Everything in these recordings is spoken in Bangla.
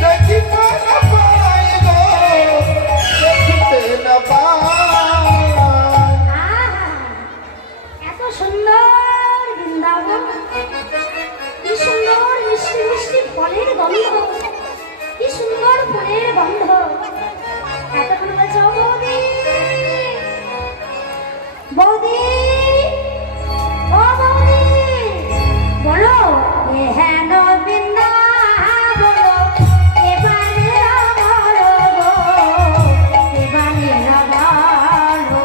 দেখিতে না পাই গো, দেখিতে না পাই। এত সুন্দর বৃন্দাবন, কি সুন্দর মিষ্টি মিষ্টি ফলের গন্ধ, কি সুন্দর ফুলের গন্ধ। এতক্ষণ বলছে ও বৌদি, বৌদি, ও বৌদি, বলো এ হেন বৃন্দাবন এবারে আমার গো, এবারে আমার গো।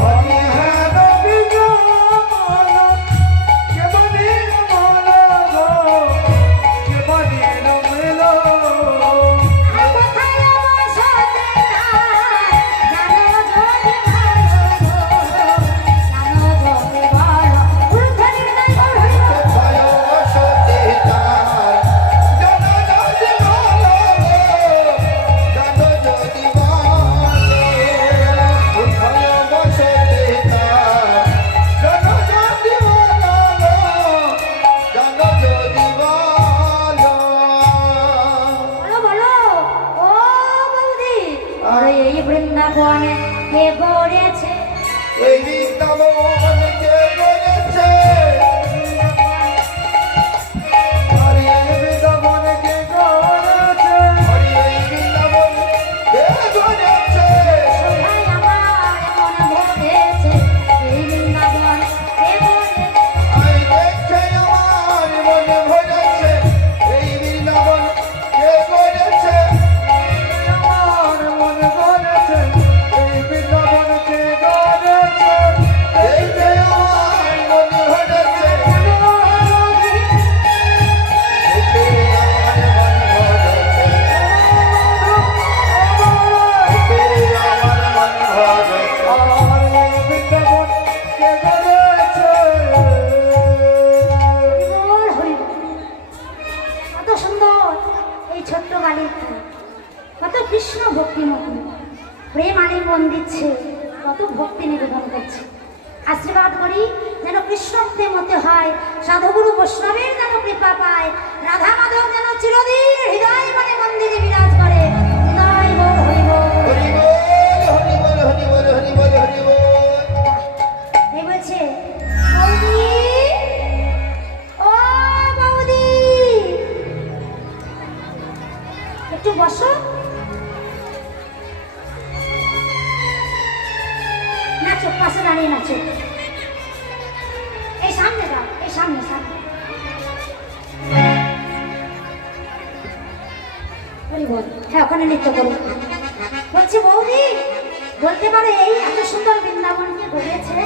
হরি হেন বৃন্দাবন কেমনে রমণ গো, কেমনে রমণ। আর কোথায় আমার সাথে জানো যদি ভালো গো, জানো যদি ভালো। উলুধ্বনি তাই বলো। কোথায় বসতে তার, জানো যদি ভালো গো, জানো যদি ভালো। কোথায় বসতে তার, জানো যদি ভালো গো, জানো যদি ভালো। বলো বলো ও বৌদি, আরে এই বৃন্দাবনে কে গড়েছে? এই বৃন্দাবন কে গড়েছে? হরি এই বৃন্দাবন কে গড়েছে? হরি এই বৃন্দাবন কে গড়েছে? সবাই আমার মন ভরেছে, এই বৃন্দাবন কে গড়েছে? আই দেখছে আমার মন ভরেছে, এই বৃন্দাবন কে গড়েছে? আমার মন ভরেছে, এই বৃন্দাবন কে গড়েছে? দেখছে আমার মন ভরেছে, দেখছে আমার মন ভরেছে, আমার এই বৃন্দাবন কে গড়েছে? হরিবল, হরিবল। কত সুন্দর এই ছোট্ট বালিকা, কত কৃষ্ণ ভক্তিমতী, প্রেম আলিঙ্গন দিচ্ছে, কত ভক্তি নিবেদন করছে। আশীর্বাদ করি যেন কৃষ্ণ প্রেমতে হয়, সাধুগুরু বৈষ্ণবের যেন কৃপা পায়, রাধা মাধব যেন চিরদিন হৃদয় মানে মন্দিরে বিরাজ করে। হৃদয় বল হরিবল। হরি বল, হরি বল, হরি বল, হরি বল, হরি বল। এই বলছে বৌদি, ও বৌদি, একটু বসো। নাচো, পাশে দাঁড়িয়ে নাচো। এই সামনে দাও, এই সামনে সামনে। হরি বল। হ্যাঁ, ওখানে নৃত্য করো। বলছি বৌদি, বলতে পারো এই এত সুন্দর বৃন্দাবনকে গড়েছে?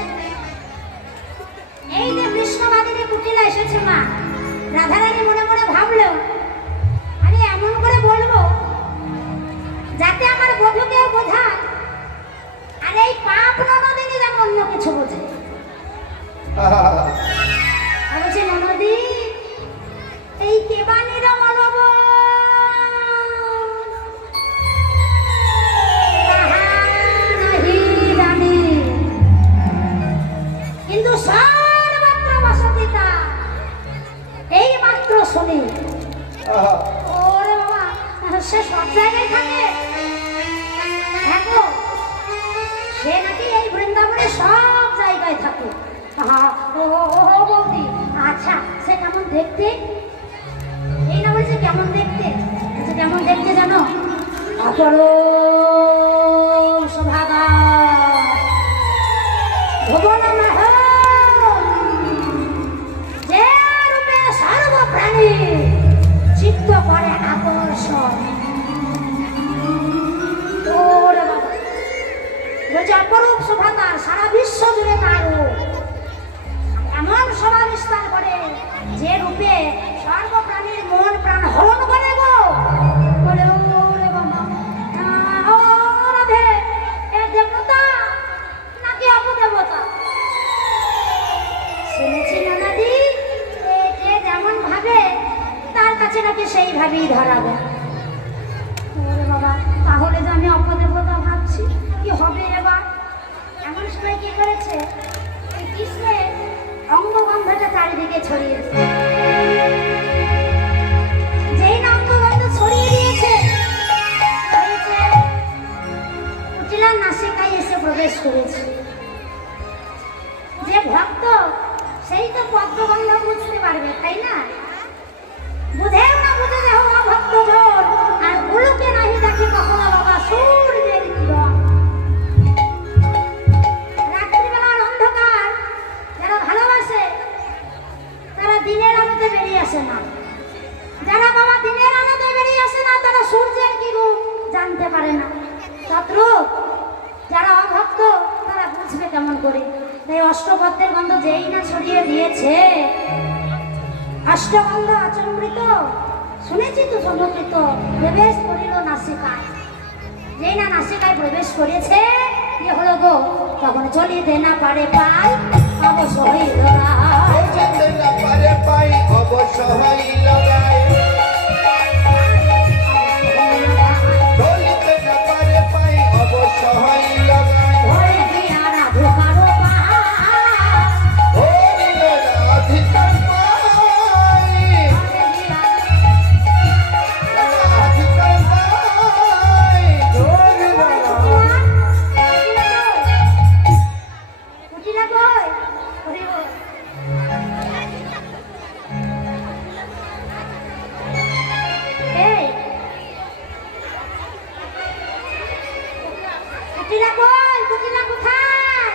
এই যে কৃষ্ণবাদিনী কুটিলা এসেছে মা, রাধারানী মনে মনে ভাবলো আমি এমন করে বলবো যাতে আমার বধূকে বোঝায়, আর এই পাপ ননদিনী যেন অন্য কিছু বোঝে। আর বলছে ননদি, এই কেবানির মলব তাহা নাহি জানি, কিন্তু সর্বত্র বসতি তার, এই মাত্র শুনি। ওরে বাবা, সে সব জায়গায় থাকে? দেখো, সে নাকি এই বৃন্দাবনে সব জায়গায় থাকে। ও বৌদি, আচ্ছা সে কেমন দেখতে? এই না বলছে কেমন দেখতে? আচ্ছা কেমন দেখতে জানো? অপরূপ শোভাগা, ভুবন মহ, যে রূপে সর্বপ্রাণী চিত্ত করে আকর্ষণ। ওরে বাবা, বলছে অপরূপ শোভাতা, সারা বিশ্ব জুড়ে তার রূপ এমন শোভা বিস্তার করে যে রূপে সর্বপ্রাণীর মন প্রাণ হরণ করে গো। বলে ওরে বাবা, ও রাধে, এ দেবতা নাকি অপদেবতা? শুনেছি নানাদি, একে যেমন ভাবে তার কাছে নাকি সেইভাবেই ধরাবে। ওরে বাবা, তাহলে যে আমি অপদেবতা ভাবছি, কি হবে এবার? এমন সময় কি করেছে, এই কৃষ্ণের অঙ্গগন্ধটা চারিদিকে ছড়িয়েছে। যেই না অঙ্গগন্ধ সূর্যের কি রূপ জানতে পারে না, তদ্রূপ যারা অভক্ত তারা বুঝবে কেমন করে। তাই অষ্টপদ্মের গন্ধ যেই না ছড়িয়ে দিয়েছে, অষ্টগন্ধ আচমৃত শুনেছি তো সমকৃত প্রবেশ করিল নাসিকায়। যেই না নাসিকায় প্রবেশ করেছে কি হলো গো, তখন চলিতে না পারে পাই অবশ্য হইল গায়। যেতে না পারে পাই অবশ্য হইল গায়। চলিতে না পারে পাই অবশ্য হইল গায়। ঘরে গিয়া রাধিকারো পায়, হরিল রাধিকার পাই। ঘরে গিয়া রাধিকার পাই। হরিল কুটিলা কই? হরিব। এই, কুটিলা কই? কুটিলা কোথায়?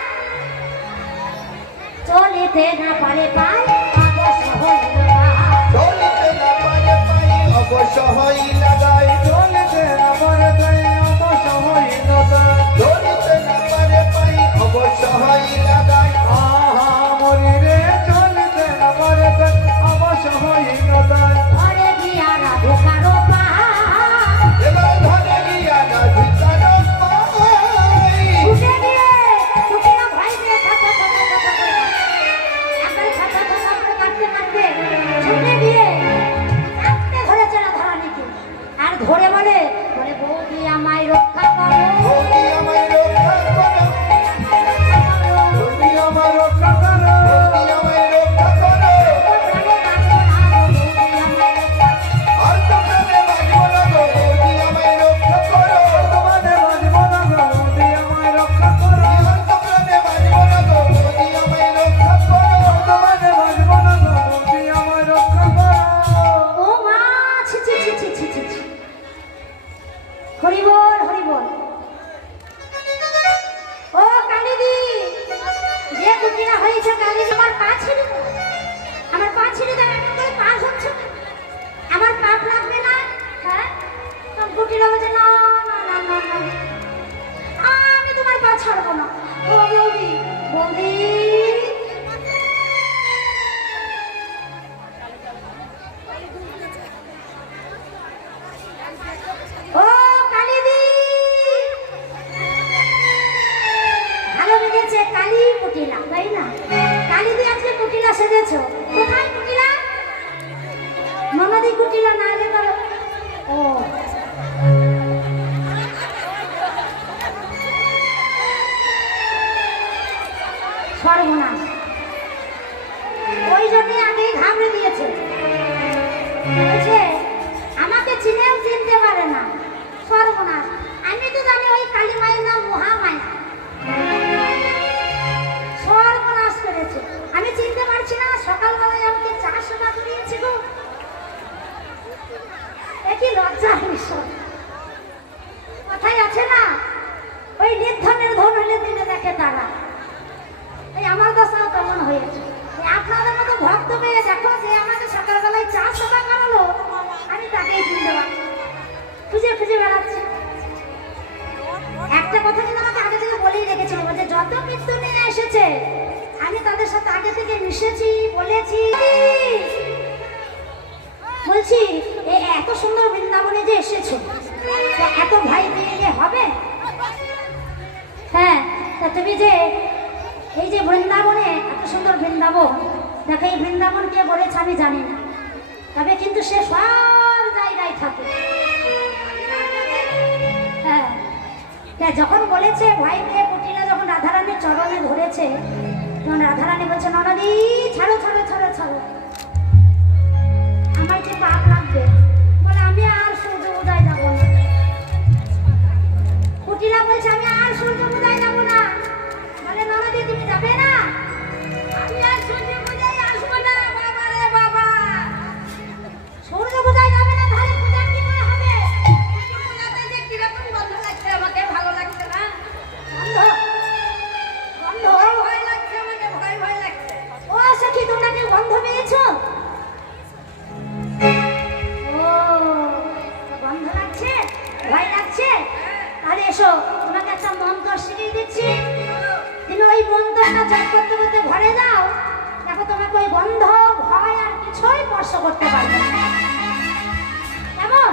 চলিতে না পারে পাই অবশ্য হইল গায়। চলিতে না পারে পাই অবশ্য হইল গায়। চলিতে না পারে পাই অবশ্য হইল গায়। চলিতে না পারে পাই অবশ্য হইল গায়। আহা মরি রে চলিতে না পারে পাই অবশ্য হইল গায়। ঘরে গিয়া রাধিকারো পায়, এবার ধরে গিয়া রাধিকার পাই। ছুটে গিয়ে কুটিলা ভয় পেয়ে ছাতা ছাতা ছাতা করে একবারে ছাতা ছাতা করে কাটতে কাটতে ছুটে গিয়ে কাটতে ধরেছে রাধারানীকে। আর ধরে বলে বলে বৌদি আমায় রক্ষা করো, বৌদি আমায় রক্ষা করো। বৌদি আমায় রক্ষা করো। বৌদি আমায় রক্ষা করো। আর তো প্রাণে বাঁচবো না গো, বৌদি আমায় রক্ষা করো। তোমারে বাঁচবো না গো, বৌদি আমায় রক্ষা করো। আর তো প্রাণে বাঁচবো না গো, বৌদি আমায় রক্ষা করো। তোমারে বাঁচবো না গো, বৌদি আমায় রক্ষা করো। ও মা, ছি ছি ছি ছি ছি ছি ছি। হরি বল হরি বল। ও কালিদি, যে কুটিরা হয়েছে কালিদি, আমার পা ছিঁড়ে দাও। আমার পা ছিঁড়ে দেবে, তুমি পা ধরছো কেন? আমার পাপ লাগবে না? হ্যাঁ, তখন কুটিরা বলছে না না না না না, আমি তোমার পা ছাড়বো না। ও বৌদি বৌদি, ও কালিদি, ভালো লেগেছে কালী কুটিলা, তাই না? কালিদি আজকে কুটিলা সেজেছো, কোথায় কুটিলা? ননদি কুটিলা না এলে করো। ও সর্বনাশ, ওই জন্যই আগেই ঘাবড়ে দিয়েছে। বলছে আমাকে চিনেও চিনতে পারে না, সর্বনাশ। আমি তো জানি ওই কালী মায়ের নাম মহামায়া। সর্বনাশ করেছে, আমি চিনতে পারছি না। সকালবেলায় আমাকে চা সেবা করিয়েছি গো, একই লজ্জার বিষয়। কথাই আছে না, ওই নির্ধনের ধন হলে দিনে দেখে তারা। এই আমার দশাও তেমন হয়েছে। এই আপনাদের মতো ভক্ত পেয়ে দেখো যে আমাকে সকালবেলায় চা সেবা করালো, আমি তাকেই চিনতে পারছি, খুঁজে খুঁজে বেড়াচ্ছি। একটা কথা কিন্তু আমাকে আগে থেকে বলেই রেখেছিল, যে যত মৃত্যু নিয়ে এসেছে আমি তাদের সাথে আগে থেকে মিশেছি, বলেছি। বলছি এত সুন্দর বৃন্দাবনে যে এসেছো, তা এত ভাই পেয়ে হবে? হ্যাঁ, তা তুমি যে এই যে বৃন্দাবনে এত সুন্দর বৃন্দাবন, দেখো এই বৃন্দাবন কে বলেছে আমি জানি না, তবে কিন্তু সে সব জায়গায় থাকে। হ্যাঁ, তা যখন বলেছে ভাই মেয়ে কুটিলা যখন রাধারানীর চরণে ধরেছে, তখন রাধারানী বলছে ননদি ছাড়ো ছাড়ো ছাড়ো ছাড়ো, আমার যে পাপ লাগবে। বলে আমি আর সূর্য উদয় যাবো না। কুটিলা বলছে আমি আর সূর্য উদয় যাবো না। বলে ননদি তুমি যাবে না? আমি আর সূর্য উদয় আসবো না। বাবা রে বাবা, সূর্য উদয় যাবে না, তাহলে পূজা কি করে হবে? পূজাতে যে কিরকম গন্ধ লাগছে, আমাকে ভালো লাগছে না। গন্ধ গন্ধ ভয় লাগছে, আমাকে ভয় ভয় লাগছে। ও সখী তোমরা কি মন্ত্রটা জপ করতে করতে ঘরে যাও, দেখো তোমাকে ওই গন্ধ ভয় আর কিছুই স্পর্শ করতে পারবে না। কেমন?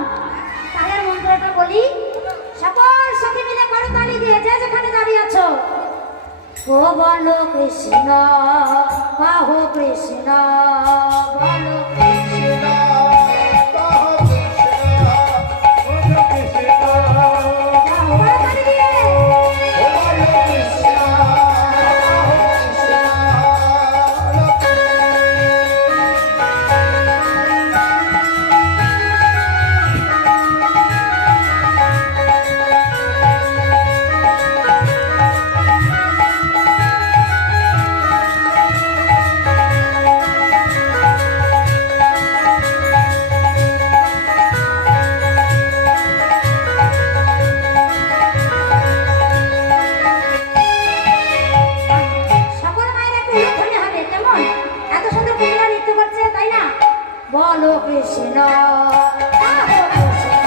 তাহলে মন্ত্রটা বলি, সকল সখী মিলে করতালি দিয়ে যে যেখানে দাঁড়িয়ে আছো, ও বলো কৃষ্ণ, বাহু কৃষ্ণ, বলো কৃষ্ণ, করতালি দিয়ে। সকল মায়ের একটু উলুধ্বনি হবে, কেমন? এত সুন্দর কুমিরা নৃত্য করছে, তাই না? বলো কৃষ্ণ, বাহু কৃষ্ণ,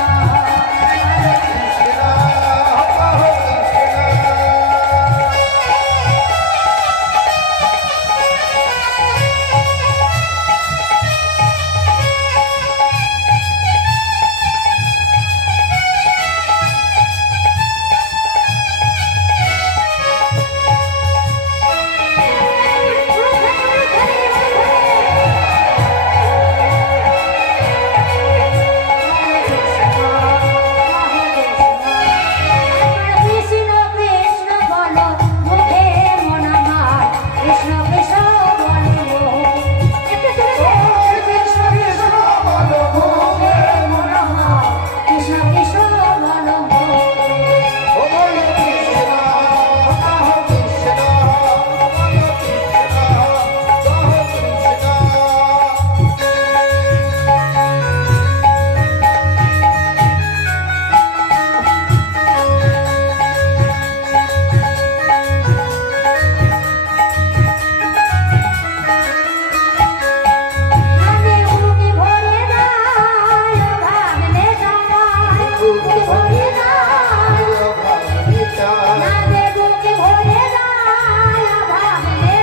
কৃষ্ণ কৃষ্ণ বলো মুখে মন আমার, কৃষ্ণ কৃষ্ণ বলো। একটু জোরে কৃষ্ণ কৃষ্ণ বলো মুখে মন আমার, কৃষ্ণ কৃষ্ণ বলো। মানে বুকে ভরে দাও ভাবলে তোমায়, বুকে ভরে দাও, মানে বুকে ভরে দাও ভাবলে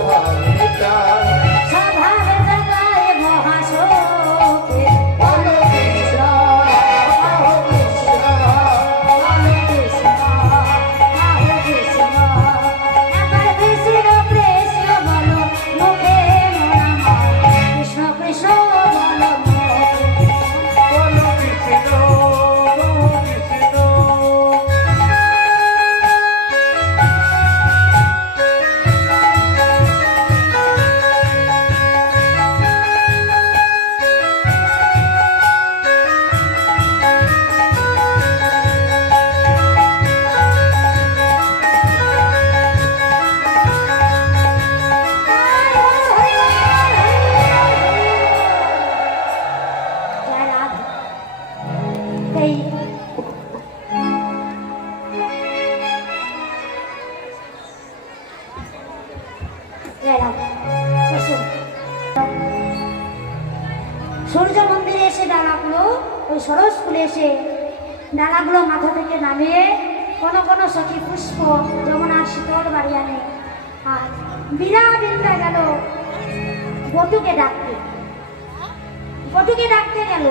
তোমায়, স্বভাবে জাগায় মহাশোকে, বলো কৃষ্ণ, বলো কৃষ্ণ, বলো কৃষ্ণ, বাহু কৃষ্ণ। একবার কৃষ্ণ কৃষ্ণ বলো মুখে মন আমার, কৃষ্ণ কৃষ্ণ বলো মুখে। জয় রাধা। এই জয় রাধা। বসুন। সূর্য মন্দিরে এসে ডালাগুলো, ওই সরস ফুলে এসে ডালাগুলো মাথা থেকে নামিয়ে কোনো কোনো সখী পুষ্প যমুনার শীতল বাড়ি আনে। আর বীরাবৃন্দা গেল বটুকে ডাকতে, বটুকে ডাকতে গেল।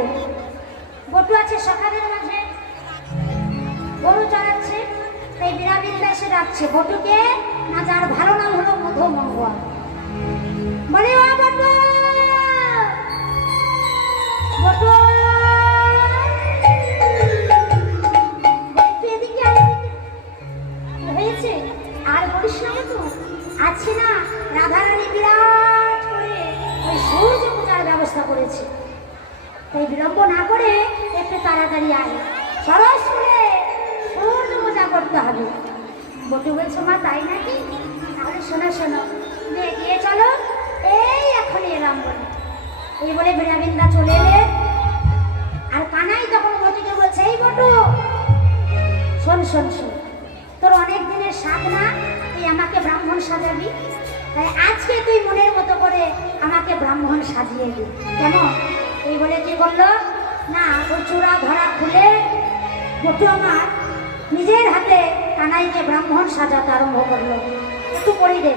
বটু আছে সখাদের মাঝে, গরু চড়াচ্ছে, তাই বীরাবৃন্দা এসে ডাকছে বটুকে, না যার ভালো নাম হলো মধুমঙ্গল। বলে ও বটু, বটু, একটু এদিকে আয়। হয়েছে আর বলিস না বটু, আছি না রাধারানী বিরাট করে ওই সূর্য পূজার ব্যবস্থা করেছে, তাই বিলম্ব না করে একটু তাড়াতাড়ি আয়, সরস ফুলে সূর্য পূজা করতে হবে। বটু বলছো মা তাই নাকি? তাহলে শোনো শোনো, এগিয়ে চলো, এই এখনই এলাম বলে। এই বলে বীরাবৃন্দা চলে এলে। আর কানাই তখন বটুকে বলছে, এই বটু শোন শোন শোন, তোর অনেক দিনের সাধনা, তুই আমাকে ব্রাহ্মণ সাজাবি, তাই আজকে তুই মনের মতো করে আমাকে ব্রাহ্মণ সাজিয়ে দি, কেমন? এই বলে কি বললো না, ওর চূড়া ধরা খুলে বটু আমার নিজের হাতে কানাইকে ব্রাহ্মণ সাজাতে আরম্ভ করলো। একটু পড়ি রে।